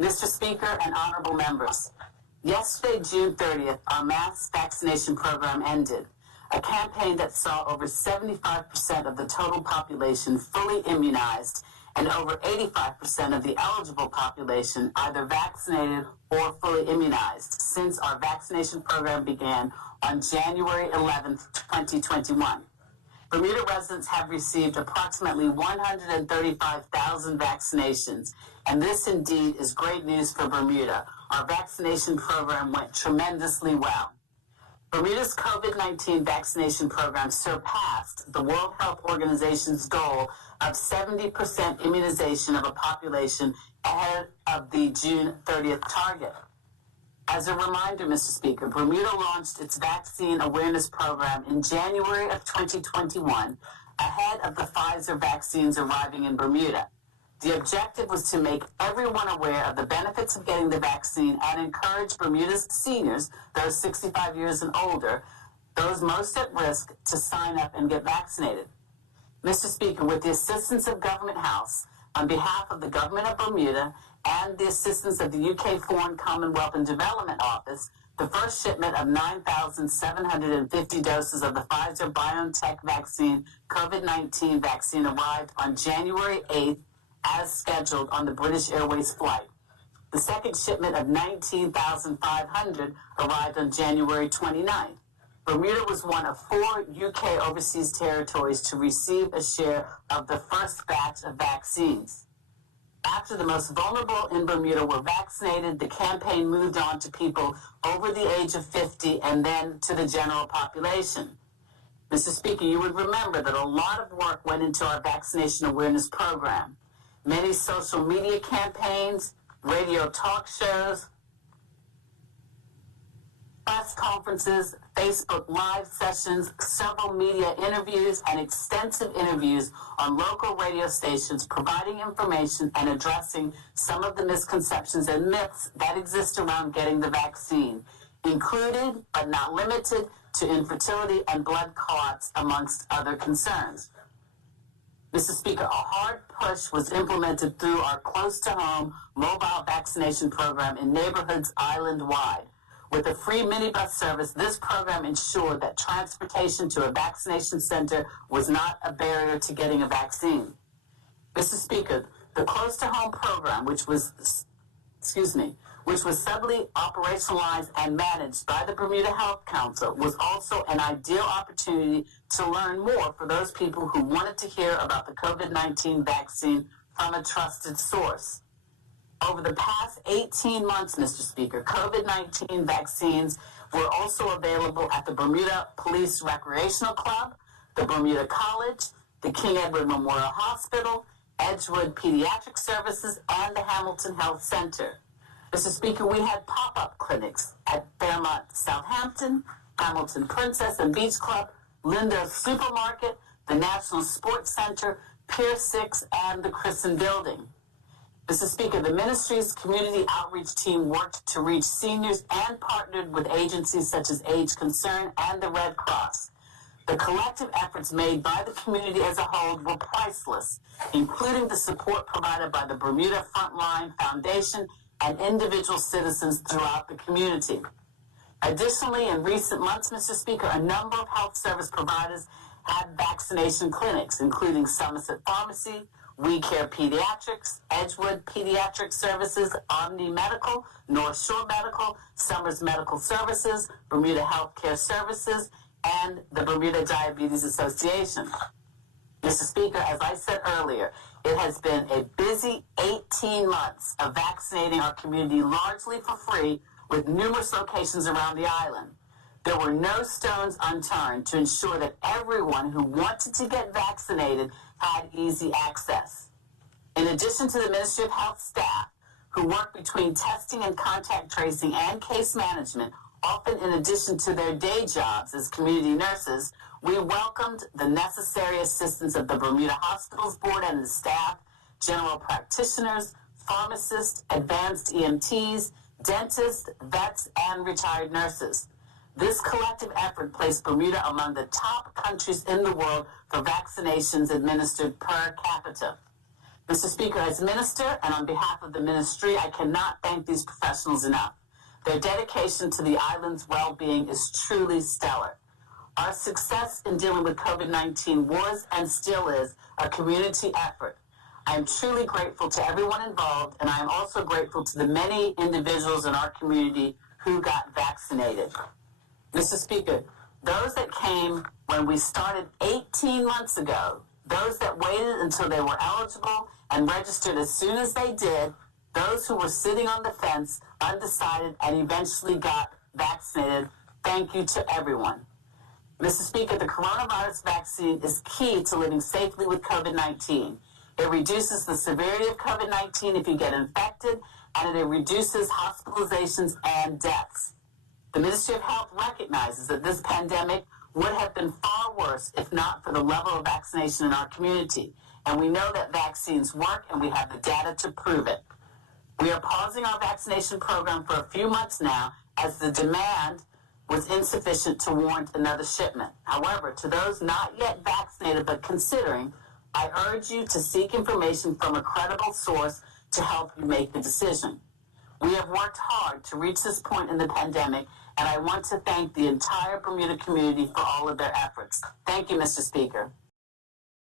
Mr. Speaker and honorable members, yesterday, June 30th, our mass vaccination program ended, a campaign that saw over 75% of the total population fully immunized and over 85% of the eligible population either vaccinated or fully immunized since our vaccination program began on January 11th, 2021. Bermuda residents have received approximately 135,000 vaccinations, and this indeed is great news for Bermuda. Our vaccination program went tremendously well. Bermuda's COVID-19 vaccination program surpassed the World Health Organization's goal of 70% immunization of a population ahead of the June 30th target. As a reminder, Mr. Speaker, Bermuda launched its vaccine awareness program in January of 2021, ahead of the Pfizer vaccines arriving in Bermuda. The objective was to make everyone aware of the benefits of getting the vaccine and encourage Bermuda's seniors, those 65 years and older, those most at risk, to sign up and get vaccinated. Mr. Speaker, with the assistance of Government House, on behalf of the Government of Bermuda and the assistance of the UK Foreign Commonwealth and Development Office, the first shipment of 9,750 doses of the Pfizer-BioNTech vaccine, COVID-19 vaccine, arrived on January 8th as scheduled on the British Airways flight. The second shipment of 19,500 arrived on January 29th. Bermuda was one of 4 UK overseas territories to receive a share of the first batch of vaccines. After the most vulnerable in Bermuda were vaccinated, the campaign moved on to people over the age of 50 and then to the general population. Mr. Speaker, you would remember that a lot of work went into our vaccination awareness program. Many social media campaigns, radio talk shows, press conferences, Facebook Live sessions, several media interviews, and extensive interviews on local radio stations providing information and addressing some of the misconceptions and myths that exist around getting the vaccine, included but not limited to infertility and blood clots, amongst other concerns. Mr. Speaker, a hard push was implemented through our close-to-home mobile vaccination program in neighborhoods island-wide. With a free minibus service, this program ensured that transportation to a vaccination center was not a barrier to getting a vaccine. Mr. Speaker, the close-to-home program, which was subtly operationalized and managed by the Bermuda Health Council, was also an ideal opportunity to learn more for those people who wanted to hear about the COVID-19 vaccine from a trusted source. Over the past 18 months, Mr. Speaker, COVID-19 vaccines were also available at the Bermuda Police Recreational Club, the Bermuda College, the King Edward Memorial Hospital, Edgewood Pediatric Services, and the Hamilton Health Center. Mr. Speaker, we had pop-up clinics at Fairmont Southampton, Hamilton Princess and Beach Club, Linda's Supermarket, the National Sports Center, Pier 6, and the Christen Building. Mr. Speaker, the Ministry's community outreach team worked to reach seniors and partnered with agencies such as Age Concern and the Red Cross. The collective efforts made by the community as a whole were priceless, including the support provided by the Bermuda Frontline Foundation and individual citizens throughout the community. Additionally, in recent months, Mr. Speaker, a number of health service providers had vaccination clinics, including Somerset Pharmacy, We Care Pediatrics, Edgewood Pediatric Services, Omni Medical, North Shore Medical, Summers Medical Services, Bermuda Healthcare Services, and the Bermuda Diabetes Association. Mr. Speaker, as I said earlier, it has been a busy 18 months of vaccinating our community largely for free with numerous locations around the island. There were no stones unturned to ensure that everyone who wanted to get vaccinated had easy access. In addition to the Ministry of Health staff, who work between testing and contact tracing and case management, often in addition to their day jobs as community nurses, we welcomed the necessary assistance of the Bermuda Hospitals Board and the staff, general practitioners, pharmacists, advanced EMTs, dentists, vets, and retired nurses. This collective effort placed Bermuda among the top countries in the world for vaccinations administered per capita. Mr. Speaker, as minister and on behalf of the ministry, I cannot thank these professionals enough. Their dedication to the island's well-being is truly stellar. Our success in dealing with COVID-19 was and still is a community effort. I am truly grateful to everyone involved, and I am also grateful to the many individuals in our community who got vaccinated. Mr. Speaker, those that came when we started 18 months ago, those that waited until they were eligible and registered as soon as they did, those who were sitting on the fence, undecided, and eventually got vaccinated, thank you to everyone. Mr. Speaker, the coronavirus vaccine is key to living safely with COVID-19. It reduces the severity of COVID-19 if you get infected, and it reduces hospitalizations and deaths. The Ministry of Health recognizes that this pandemic would have been far worse if not for the level of vaccination in our community. And we know that vaccines work, and we have the data to prove it. We are pausing our vaccination program for a few months now as the demand was insufficient to warrant another shipment. However, to those not yet vaccinated but considering, I urge you to seek information from a credible source to help you make the decision. We have worked hard to reach this point in the pandemic, and I want to thank the entire Bermuda community for all of their efforts. Thank you, Mr. Speaker.